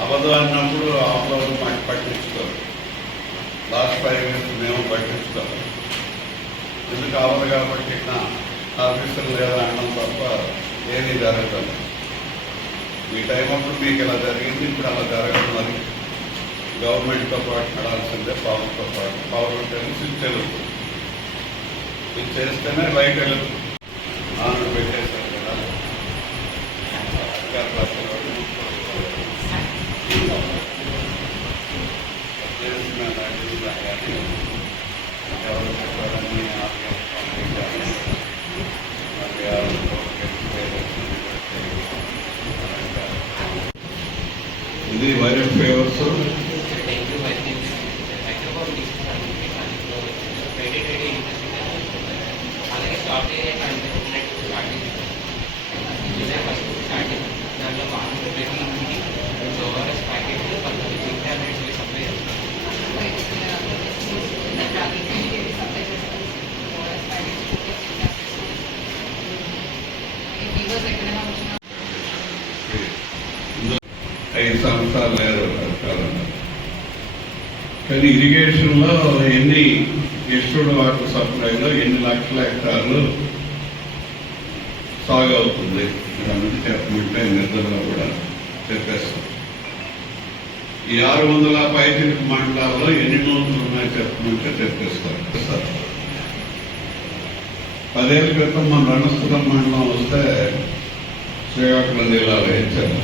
అబద్ధం అన్నప్పుడు అబద్ధం మాకు పట్టించుకోరు. లాస్ట్ 5 years మేము పట్టించుకోం. ఎందుకు అవ్వదు కాబట్టి ఆఫీసర్లు లేదా అనడం తప్ప ఏమీ జరగదు. మీ టైం అప్పుడు మీకు ఇలా జరిగింది, ఇప్పుడు అలా జరగదు. మరి గవర్నమెంట్తో పాటు నడాల్సిందే, పవర్తో పాటు. పవర్ ఉంటేనే స్విచ్ వెళ్తుంది. ఇది చేస్తేనే రైట్ వెళ్తుంది. ఆన్లు పెట్టేశారు కదా ఎవరు చెప్పారని ఇది వైరస్ ఫేవర్స్ ఐదు సంవత్సరాలు లేదు కానీ ఇరిగేషన్లో ఎన్ని ఎస్టూడ్ వాటర్ సప్లైలో ఎన్ని లక్షల హెక్టార్లు సాగు అవుతుంది అన్నది చెప్పమంటే నిద్రలో కూడా చెప్పేస్తాం. ఈ 600 పైచిలకు మండలాల్లో ఎన్ని నూతులు ఉన్నాయో చెప్పమంటే చెప్పేస్తారు. 10 ఏళ్ళ క్రితం మన రణస్థలం మండలం వస్తే శ్రీకాకుళం జిల్లాలో ఇచ్చారు.